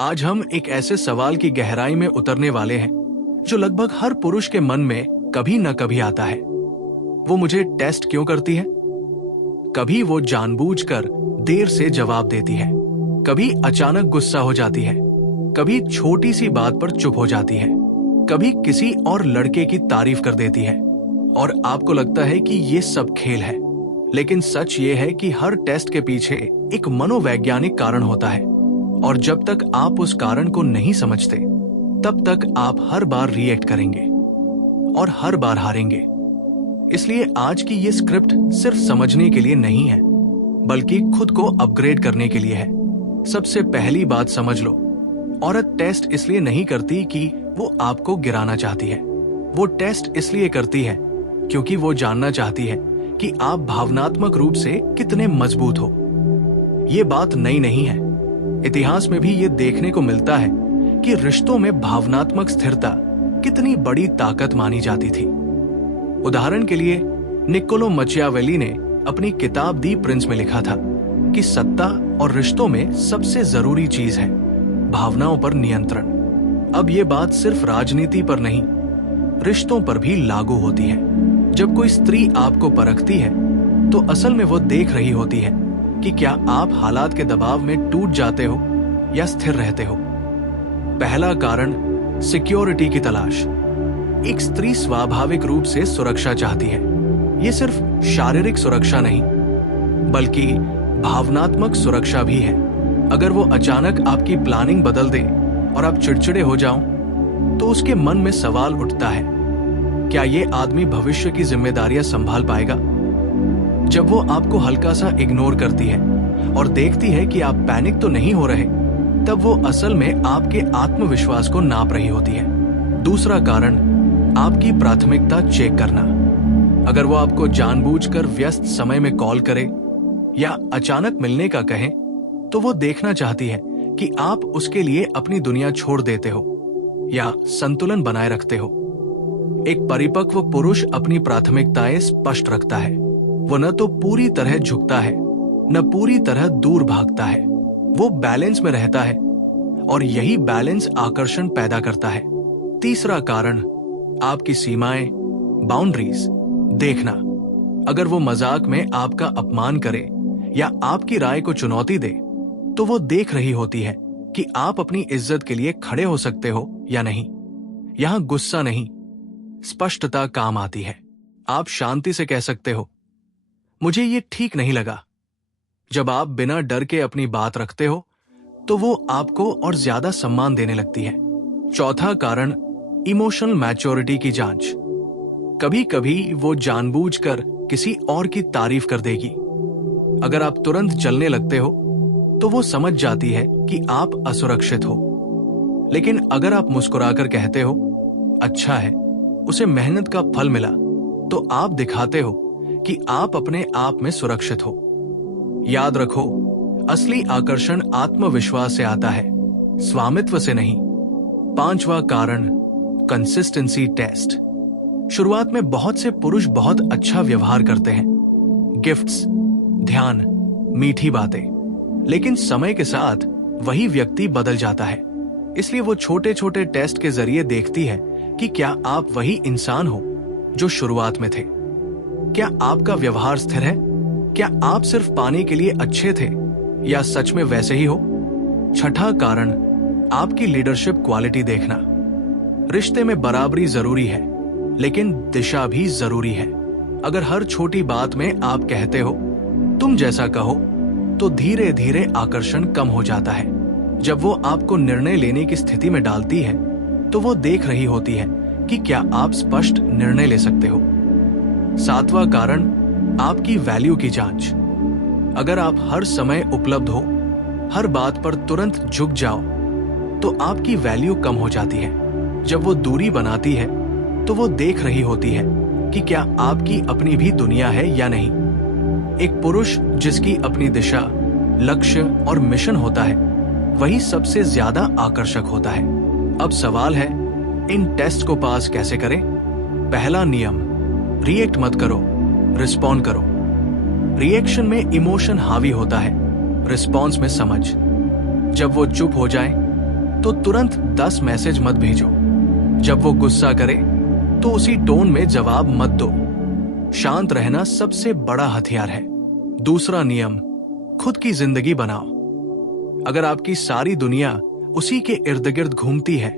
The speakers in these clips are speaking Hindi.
आज हम एक ऐसे सवाल की गहराई में उतरने वाले हैं जो लगभग हर पुरुष के मन में कभी न कभी आता है। वो मुझे टेस्ट क्यों करती है? कभी वो जानबूझकर देर से जवाब देती है, कभी अचानक गुस्सा हो जाती है, कभी छोटी सी बात पर चुप हो जाती है, कभी किसी और लड़के की तारीफ कर देती है। और आपको लगता है कि ये सब खेल है, लेकिन सच ये है कि हर टेस्ट के पीछे एक मनोवैज्ञानिक कारण होता है। और जब तक आप उस कारण को नहीं समझते, तब तक आप हर बार रिएक्ट करेंगे और हर बार हारेंगे। इसलिए आज की ये स्क्रिप्ट सिर्फ समझने के लिए नहीं है, बल्कि खुद को अपग्रेड करने के लिए है। सबसे पहली बात समझ लो, औरत टेस्ट इसलिए नहीं करती कि वो आपको गिराना चाहती है। वो टेस्ट इसलिए करती है क्योंकि वो जानना चाहती है कि आप भावनात्मक रूप से कितने मजबूत हो। ये बात नई नहीं है। इतिहास में भी ये देखने को मिलता है कि रिश्तों में भावनात्मक स्थिरता कितनी बड़ी ताकत मानी जाती थी। उदाहरण के लिए निकोलो मचियावेली ने अपनी किताब दी प्रिंस में लिखा था कि सत्ता और रिश्तों में सबसे जरूरी चीज है भावनाओं पर नियंत्रण। अब ये बात सिर्फ राजनीति पर नहीं, रिश्तों पर भी लागू होती है। जब कोई स्त्री आपको परखती है, तो असल में वो देख रही होती है कि क्या आप हालात के दबाव में टूट जाते हो या स्थिर रहते हो। पहला कारण, सिक्योरिटी की तलाश। एक स्त्री स्वाभाविक रूप से सुरक्षा चाहती है। ये सिर्फ शारीरिक सुरक्षा नहीं, बल्कि भावनात्मक सुरक्षा भी है। अगर वो अचानक आपकी प्लानिंग बदल दे और आप चिड़चिड़े हो जाओ, तो उसके मन में सवाल उठता है, क्या ये आदमी भविष्य की जिम्मेदारियां संभाल पाएगा? जब वो आपको हल्का सा इग्नोर करती है और देखती है कि आप पैनिक तो नहीं हो रहे, तब वो असल में आपके आत्मविश्वास को नाप रही होती है। दूसरा कारण, आपकी प्राथमिकता चेक करना। अगर वो आपको जानबूझकर व्यस्त समय में कॉल करे या अचानक मिलने का कहे, तो वो देखना चाहती है कि आप उसके लिए अपनी दुनिया छोड़ देते हो या संतुलन बनाए रखते हो। एक परिपक्व पुरुष अपनी प्राथमिकताएं स्पष्ट रखता है। वो न तो पूरी तरह झुकता है, न पूरी तरह दूर भागता है। वो बैलेंस में रहता है और यही बैलेंस आकर्षण पैदा करता है। तीसरा कारण, आपकी सीमाएं, बाउंड्रीज देखना। अगर वो मजाक में आपका अपमान करे या आपकी राय को चुनौती दे, तो वो देख रही होती है कि आप अपनी इज्जत के लिए खड़े हो सकते हो या नहीं। यहां गुस्सा नहीं, स्पष्टता काम आती है। आप शांति से कह सकते हो, मुझे ये ठीक नहीं लगा। जब आप बिना डर के अपनी बात रखते हो, तो वो आपको और ज्यादा सम्मान देने लगती है। चौथा कारण, इमोशनल मैच्योरिटी की जांच। कभी कभी वो जानबूझकर किसी और की तारीफ कर देगी। अगर आप तुरंत चलने लगते हो, तो वो समझ जाती है कि आप असुरक्षित हो। लेकिन अगर आप मुस्कुराकर कहते हो, अच्छा है, उसे मेहनत का फल मिला, तो आप दिखाते हो कि आप अपने आप में सुरक्षित हो। याद रखो, असली आकर्षण आत्मविश्वास से आता है, स्वामित्व से नहीं। पांचवा कारण, कंसिस्टेंसी टेस्ट। शुरुआत में बहुत से पुरुष बहुत अच्छा व्यवहार करते हैं, गिफ्ट्स, ध्यान, मीठी बातें। लेकिन समय के साथ वही व्यक्ति बदल जाता है। इसलिए वो छोटे छोटे टेस्ट के जरिए देखती है कि क्या आप वही इंसान हो जो शुरुआत में थे। क्या आपका व्यवहार स्थिर है? क्या आप सिर्फ पाने के लिए अच्छे थे या सच में वैसे ही हो? छठा कारण, आपकी लीडरशिप क्वालिटी देखना। रिश्ते में बराबरी जरूरी है, लेकिन दिशा भी जरूरी है। अगर हर छोटी बात में आप कहते हो, तुम जैसा कहो, तो धीरे धीरे आकर्षण कम हो जाता है। जब वो आपको निर्णय लेने की स्थिति में डालती है, तो वो देख रही होती है कि क्या आप स्पष्ट निर्णय ले सकते हो। सातवां कारण, आपकी वैल्यू की जांच। अगर आप हर समय उपलब्ध हो, हर बात पर तुरंत झुक जाओ, तो आपकी वैल्यू कम हो जाती है। जब वो दूरी बनाती है, तो वो देख रही होती है कि क्या आपकी अपनी भी दुनिया है या नहीं। एक पुरुष जिसकी अपनी दिशा, लक्ष्य और मिशन होता है, वही सबसे ज्यादा आकर्षक होता है। अब सवाल है, इन टेस्ट को पास कैसे करें? पहला नियम, रिएक्ट मत करो, रिस्पॉन्ड करो। रिएक्शन में इमोशन हावी होता है, रिस्पॉन्स में समझ। जब वो चुप हो जाए, तो तुरंत 10 मैसेज मत भेजो। जब वो गुस्सा करे तो उसी टोन में जवाब मत दो। शांत रहना सबसे बड़ा हथियार है। दूसरा नियम, खुद की जिंदगी बनाओ। अगर आपकी सारी दुनिया उसी के इर्द गिर्द घूमती है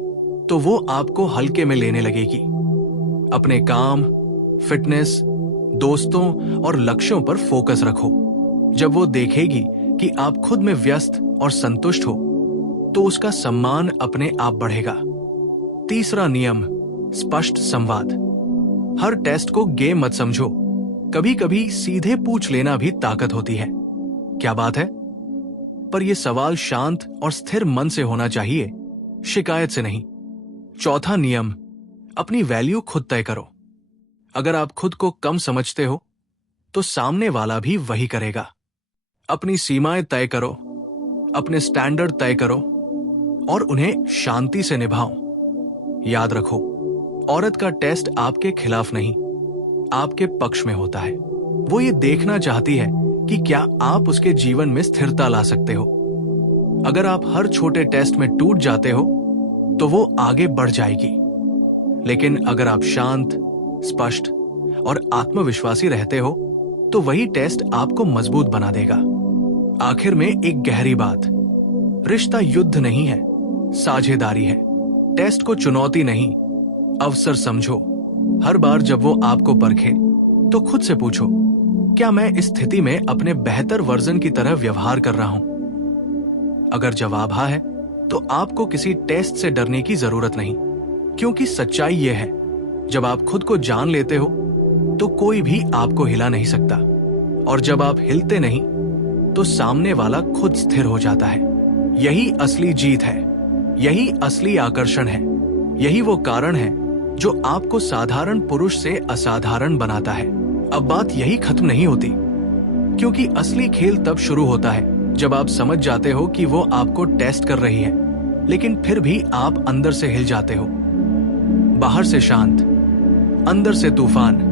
तो वो आपको हल्के में लेने लगेगी। अपने काम, फिटनेस, दोस्तों और लक्ष्यों पर फोकस रखो। जब वो देखेगी कि आप खुद में व्यस्त और संतुष्ट हो तो उसका सम्मान अपने आप बढ़ेगा। तीसरा नियम, स्पष्ट संवाद। हर टेस्ट को गेम मत समझो। कभी कभी सीधे पूछ लेना भी ताकत होती है, क्या बात है? पर यह सवाल शांत और स्थिर मन से होना चाहिए, शिकायत से नहीं। चौथा नियम, अपनी वैल्यू खुद तय करो। अगर आप खुद को कम समझते हो तो सामने वाला भी वही करेगा। अपनी सीमाएं तय करो, अपने स्टैंडर्ड तय करो और उन्हें शांति से निभाओ। याद रखो, औरत का टेस्ट आपके खिलाफ नहीं, आपके पक्ष में होता है। वो ये देखना चाहती है कि क्या आप उसके जीवन में स्थिरता ला सकते हो। अगर आप हर छोटे टेस्ट में टूट जाते हो तो वो आगे बढ़ जाएगी। लेकिन अगर आप शांत, स्पष्ट और आत्मविश्वासी रहते हो तो वही टेस्ट आपको मजबूत बना देगा। आखिर में एक गहरी बात, रिश्ता युद्ध नहीं है, साझेदारी है। टेस्ट को चुनौती नहीं, अवसर समझो। हर बार जब वो आपको परखे तो खुद से पूछो, क्या मैं इस स्थिति में अपने बेहतर वर्जन की तरह व्यवहार कर रहा हूं? अगर जवाब हाँ है तो आपको किसी टेस्ट से डरने की जरूरत नहीं, क्योंकि सच्चाई यह है, जब आप खुद को जान लेते हो तो कोई भी आपको हिला नहीं सकता। और जब आप हिलते नहीं तो सामने वाला खुद स्थिर हो जाता है। यही असली जीत है, यही असली आकर्षण है, यही वो कारण है जो आपको साधारण पुरुष से असाधारण बनाता है। अब बात यही खत्म नहीं होती, क्योंकि असली खेल तब शुरू होता है जब आप समझ जाते हो कि वो आपको टेस्ट कर रही है, लेकिन फिर भी आप अंदर से हिल जाते हो। बाहर से शांत, अंदर से तूफान।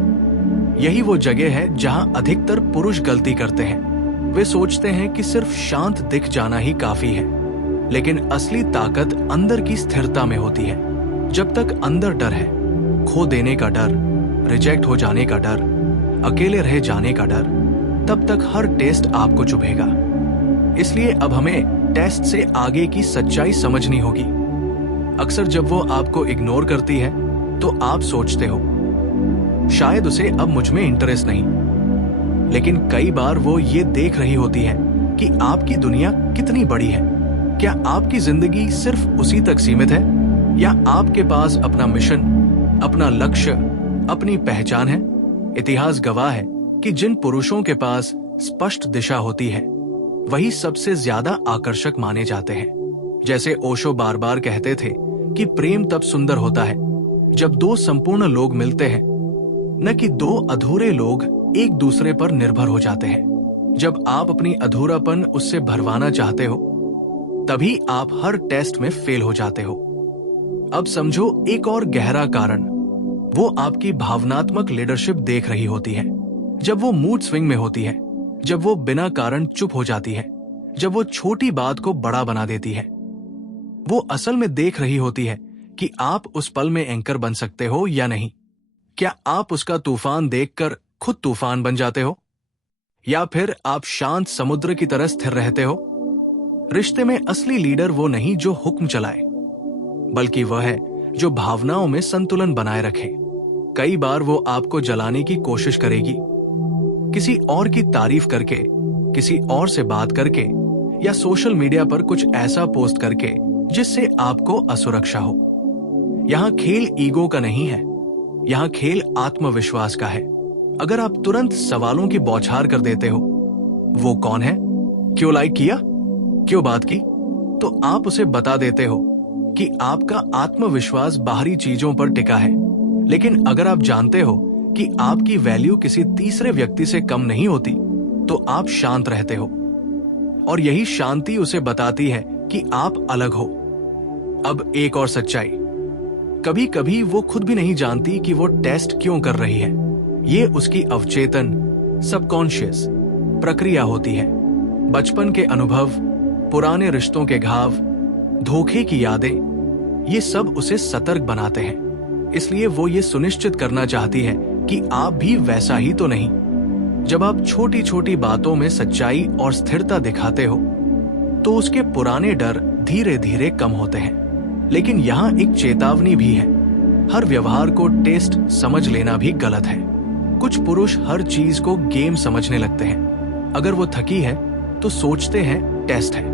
यही वो जगह है जहां अधिकतर पुरुष गलती करते हैं। वे सोचते हैं कि सिर्फ शांत दिख जाना ही काफी है, लेकिन असली ताकत अंदर की स्थिरता में होती है। जब तक अंदर डर है, खो देने का डर, रिजेक्ट हो जाने का डर, अकेले रह जाने का डर, तब तक हर टेस्ट आपको चुभेगा। इसलिए अब हमें टेस्ट से आगे की सच्चाई समझनी होगी। अक्सर जब वो आपको इग्नोर करती है तो आप सोचते हो, शायद उसे अब मुझ में इंटरेस्ट नहीं। लेकिन कई बार वो ये देख रही होती है कि आपकी दुनिया कितनी बड़ी है। क्या आपकी जिंदगी सिर्फ उसी तक सीमित है, या आपके पास अपना मिशन, अपना लक्ष्य, अपनी पहचान है? इतिहास गवाह है कि जिन पुरुषों के पास स्पष्ट दिशा होती है वही सबसे ज्यादा आकर्षक माने जाते हैं। जैसे ओशो बार बार कहते थे कि प्रेम तब सुंदर होता है जब दो संपूर्ण लोग मिलते हैं, न कि दो अधूरे लोग एक दूसरे पर निर्भर हो जाते हैं। जब आप अपनी अधूरापन उससे भरवाना चाहते हो तभी आप हर टेस्ट में फेल हो जाते हो। अब समझो एक और गहरा कारण, वो आपकी भावनात्मक लीडरशिप देख रही होती है। जब वो मूड स्विंग में होती है, जब वो बिना कारण चुप हो जाती है, जब वो छोटी बात को बड़ा बना देती है, वो असल में देख रही होती है कि आप उस पल में एंकर बन सकते हो या नहीं। क्या आप उसका तूफान देखकर खुद तूफान बन जाते हो, या फिर आप शांत समुद्र की तरह स्थिर रहते हो? रिश्ते में असली लीडर वो नहीं जो हुक्म चलाए, बल्कि वह है जो भावनाओं में संतुलन बनाए रखे। कई बार वो आपको जलाने की कोशिश करेगी, किसी और की तारीफ करके, किसी और से बात करके, या सोशल मीडिया पर कुछ ऐसा पोस्ट करके जिससे आपको असुरक्षा हो। यहाँ खेल ईगो का नहीं है, यहाँ खेल आत्मविश्वास का है। अगर आप तुरंत सवालों की बौछार कर देते हो, वो कौन है, क्यों लाइक किया, क्यों बात की, तो आप उसे बता देते हो कि आपका आत्मविश्वास बाहरी चीजों पर टिका है। लेकिन अगर आप जानते हो कि आपकी वैल्यू किसी तीसरे व्यक्ति से कम नहीं होती, तो आप शांत रहते हो, और यही शांति उसे बताती है कि आप अलग हो। अब एक और सच्चाई, कभी कभी वो खुद भी नहीं जानती कि वो टेस्ट क्यों कर रही है। ये उसकी अवचेतन, सबकॉन्शियस प्रक्रिया होती है। बचपन के अनुभव, पुराने रिश्तों के घाव, धोखे की यादें, ये सब उसे सतर्क बनाते हैं। इसलिए वो ये सुनिश्चित करना चाहती है कि आप भी वैसा ही तो नहीं। जब आप छोटी छोटी बातों में सच्चाई और स्थिरता दिखाते हो तो उसके पुराने डर धीरे धीरे कम होते हैं। लेकिन यहाँ एक चेतावनी भी है, हर व्यवहार को टेस्ट समझ लेना भी गलत है। कुछ पुरुष हर चीज को गेम समझने लगते हैं। अगर वो थकी है तो सोचते हैं टेस्ट है,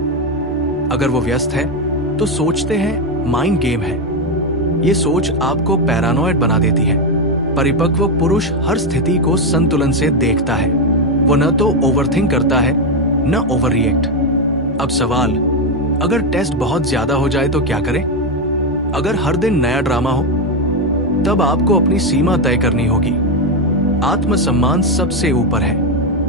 अगर वो व्यस्त है तो सोचते हैं माइंड गेम है। ये सोच आपको पैरानॉइड बना देती है। परिपक्व पुरुष हर स्थिति को संतुलन से देखता है। वो न तो ओवरथिंक करता है न ओवर रिएक्ट। अब सवाल, अगर टेस्ट बहुत ज्यादा हो जाए तो क्या करें? अगर हर दिन नया ड्रामा हो तब आपको अपनी सीमा तय करनी होगी। आत्मसम्मान सबसे ऊपर है।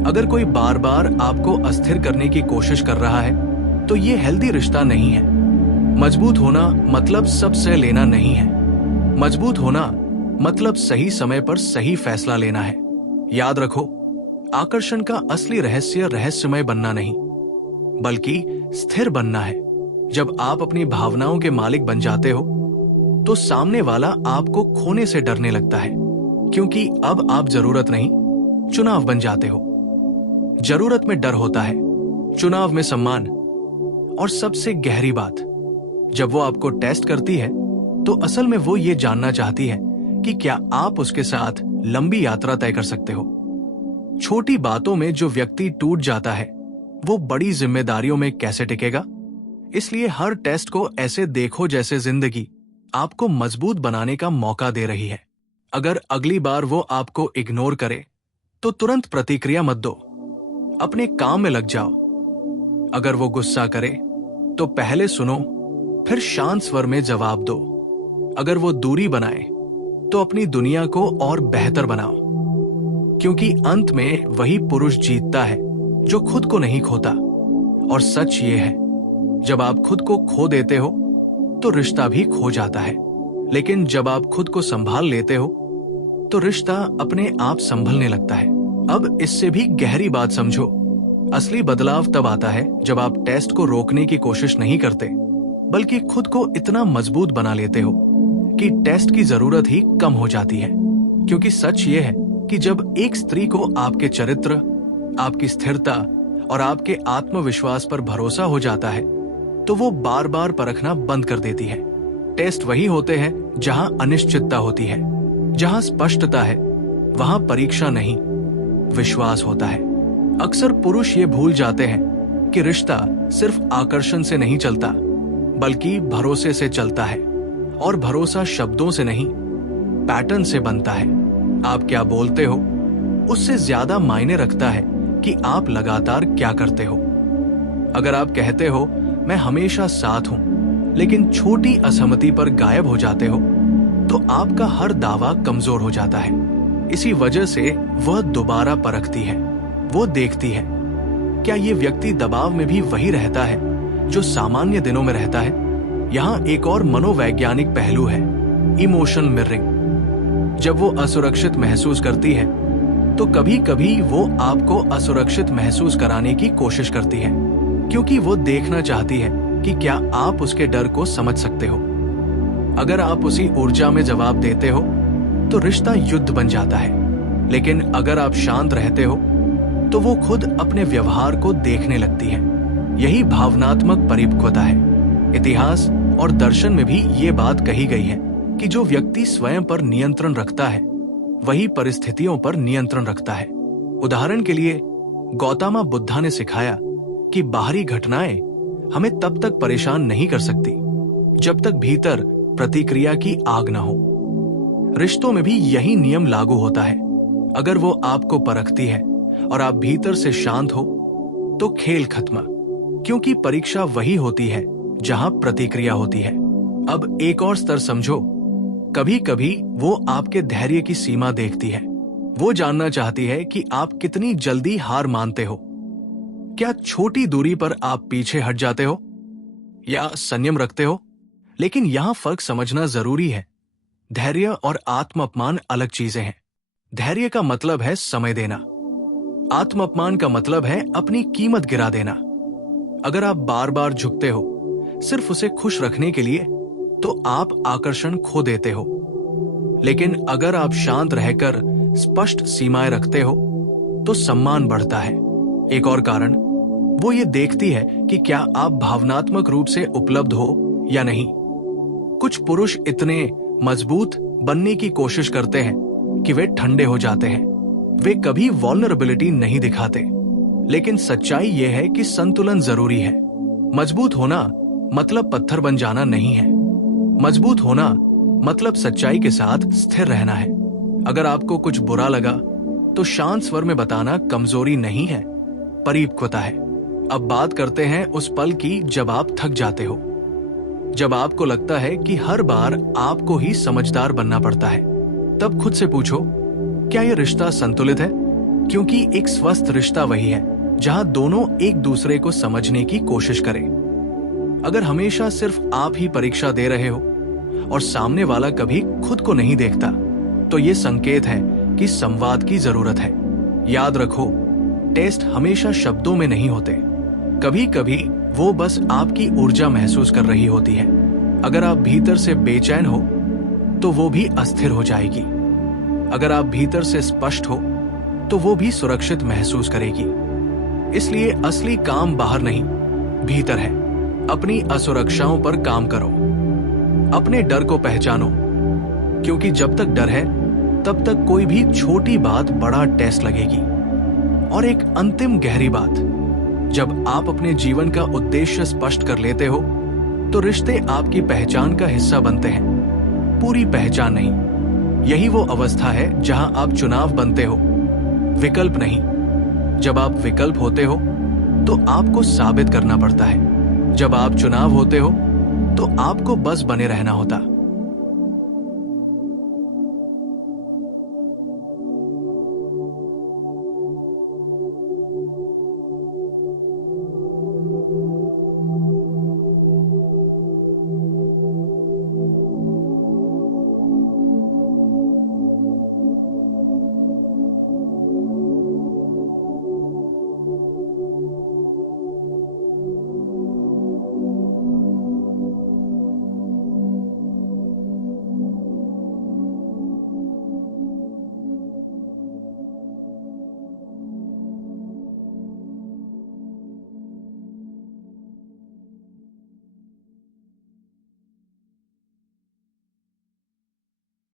अगर कोई बार बार आपको अस्थिर करने की कोशिश कर रहा है तो ये हेल्दी रिश्ता नहीं है। मजबूत होना मतलब सबसे लेना नहीं है। मजबूत होना मतलब सही समय पर सही फैसला लेना है। याद रखो, आकर्षण का असली रहस्य रहस्यमय बनना नहीं बल्कि स्थिर बनना है। जब आप अपनी भावनाओं के मालिक बन जाते हो तो सामने वाला आपको खोने से डरने लगता है, क्योंकि अब आप जरूरत नहीं चुनाव बन जाते हो। जरूरत में डर होता है, चुनाव में सम्मान। और सबसे गहरी बात, जब वो आपको टेस्ट करती है तो असल में वो ये जानना चाहती है कि क्या आप उसके साथ लंबी यात्रा तय कर सकते हो। छोटी बातों में जो व्यक्ति टूट जाता है वो बड़ी जिम्मेदारियों में कैसे टिकेगा? इसलिए हर टेस्ट को ऐसे देखो जैसे जिंदगी आपको मजबूत बनाने का मौका दे रही है। अगर अगली बार वो आपको इग्नोर करे तो तुरंत प्रतिक्रिया मत दो, अपने काम में लग जाओ। अगर वो गुस्सा करे तो पहले सुनो, फिर शांत स्वर में जवाब दो। अगर वो दूरी बनाए तो अपनी दुनिया को और बेहतर बनाओ, क्योंकि अंत में वही पुरुष जीतता है जो खुद को नहीं खोता। और सच ये है, जब आप खुद को खो देते हो तो रिश्ता भी खो जाता है, लेकिन जब आप खुद को संभाल लेते हो तो रिश्ता अपने आप संभलने लगता है। अब इससे भी गहरी बात समझो, असली बदलाव तब आता है जब आप टेस्ट को रोकने की कोशिश नहीं करते बल्कि खुद को इतना मजबूत बना लेते हो कि टेस्ट की जरूरत ही कम हो जाती है। क्योंकि सच ये है कि जब एक स्त्री को आपके चरित्र, आपकी स्थिरता और आपके आत्मविश्वास पर भरोसा हो जाता है तो वो बार बार परखना बंद कर देती है। टेस्ट वही होते हैं जहां अनिश्चितता होती है, जहां स्पष्टता है वहां परीक्षा नहीं, विश्वास होता है। अक्सर पुरुष ये भूल जाते हैं कि रिश्ता सिर्फ आकर्षण से नहीं चलता बल्कि भरोसे से चलता है। और भरोसा शब्दों से नहीं, पैटर्न से बनता है। आप क्या बोलते हो उससे ज्यादा मायने रखता है कि आप लगातार क्या करते हो। अगर आप कहते हो मैं हमेशा साथ हूं लेकिन छोटी असहमति पर गायब हो जाते हो तो आपका हर दावा कमजोर हो जाता है। इसी वजह से वह दोबारा परखती है। वो देखती है क्या ये व्यक्ति दबाव में भी वही रहता है जो सामान्य दिनों में रहता है। यहाँ एक और मनोवैज्ञानिक पहलू है, इमोशन मिररिंग। जब वो असुरक्षित महसूस करती है तो कभी कभी वो आपको असुरक्षित महसूस कराने की कोशिश करती है, क्योंकि वो देखना चाहती है कि क्या आप उसके डर को समझ सकते हो। अगर आप उसी ऊर्जा में जवाब देते हो तो रिश्ता युद्ध बन जाता है, लेकिन अगर आप शांत रहते हो तो वो खुद अपने व्यवहार को देखने लगती है। यही भावनात्मक परिपक्वता है। इतिहास और दर्शन में भी ये बात कही गई है कि जो व्यक्ति स्वयं पर नियंत्रण रखता है वही परिस्थितियों पर नियंत्रण रखता है। उदाहरण के लिए गौतम बुद्धा ने सिखाया कि बाहरी घटनाएं हमें तब तक परेशान नहीं कर सकती जब तक भीतर प्रतिक्रिया की आग न हो। रिश्तों में भी यही नियम लागू होता है। अगर वो आपको परखती है और आप भीतर से शांत हो तो खेल खत्म, क्योंकि परीक्षा वही होती है जहां प्रतिक्रिया होती है। अब एक और स्तर समझो, कभी कभी वो आपके धैर्य की सीमा देखती है। वो जानना चाहती है कि आप कितनी जल्दी हार मानते हो। क्या छोटी दूरी पर आप पीछे हट जाते हो या संयम रखते हो? लेकिन यहां फर्क समझना जरूरी है। धैर्य और आत्म अपमान अलग चीजें हैं। धैर्य का मतलब है समय देना, आत्म अपमान का मतलब है अपनी कीमत गिरा देना। अगर आप बार बार झुकते हो सिर्फ उसे खुश रखने के लिए, तो आप आकर्षण खो देते हो। लेकिन अगर आप शांत रहकर स्पष्ट सीमाएं रखते हो, तो सम्मान बढ़ता है। एक और कारण वो ये देखती है कि क्या आप भावनात्मक रूप से उपलब्ध हो या नहीं। कुछ पुरुष इतने मजबूत बनने की कोशिश करते हैं कि वे ठंडे हो जाते हैं। वे कभी वल्नरेबिलिटी नहीं दिखाते, लेकिन सच्चाई यह है कि संतुलन जरूरी है। मजबूत होना मतलब पत्थर बन जाना नहीं है। मजबूत होना मतलब सच्चाई के साथ स्थिर रहना है। अगर आपको कुछ बुरा लगा, तो शांत स्वर में बताना कमजोरी नहीं है, परिपक्वता है। अब बात करते हैं उस पल की जब आप थक जाते हो, जब आपको लगता है कि हर बार आपको ही समझदार बनना पड़ता है। तब खुद से पूछो, क्या यह रिश्ता संतुलित है? क्योंकि एक स्वस्थ रिश्ता वही है जहां दोनों एक दूसरे को समझने की कोशिश करें। अगर हमेशा सिर्फ आप ही परीक्षा दे रहे हो और सामने वाला कभी खुद को नहीं देखता, तो ये संकेत है कि संवाद की जरूरत है। याद रखो, टेस्ट हमेशा शब्दों में नहीं होते। कभी कभी वो बस आपकी ऊर्जा महसूस कर रही होती है। अगर आप भीतर से बेचैन हो, तो वो भी अस्थिर हो जाएगी। अगर आप भीतर से स्पष्ट हो, तो वो भी सुरक्षित महसूस करेगी। इसलिए असली काम बाहर नहीं, भीतर है। अपनी असुरक्षाओं पर काम करो, अपने डर को पहचानो, क्योंकि जब तक डर है, तब तक कोई भी छोटी बात बड़ा टेस्ट लगेगी। और एक अंतिम गहरी बात, जब आप अपने जीवन का उद्देश्य स्पष्ट कर लेते हो, तो रिश्ते आपकी पहचान का हिस्सा बनते हैं, पूरी पहचान नहीं। यही वो अवस्था है जहां आप चुनाव बनते हो, विकल्प नहीं। जब आप विकल्प होते हो, तो आपको साबित करना पड़ता है। जब आप चुनाव होते हो, तो आपको बस बने रहना होता।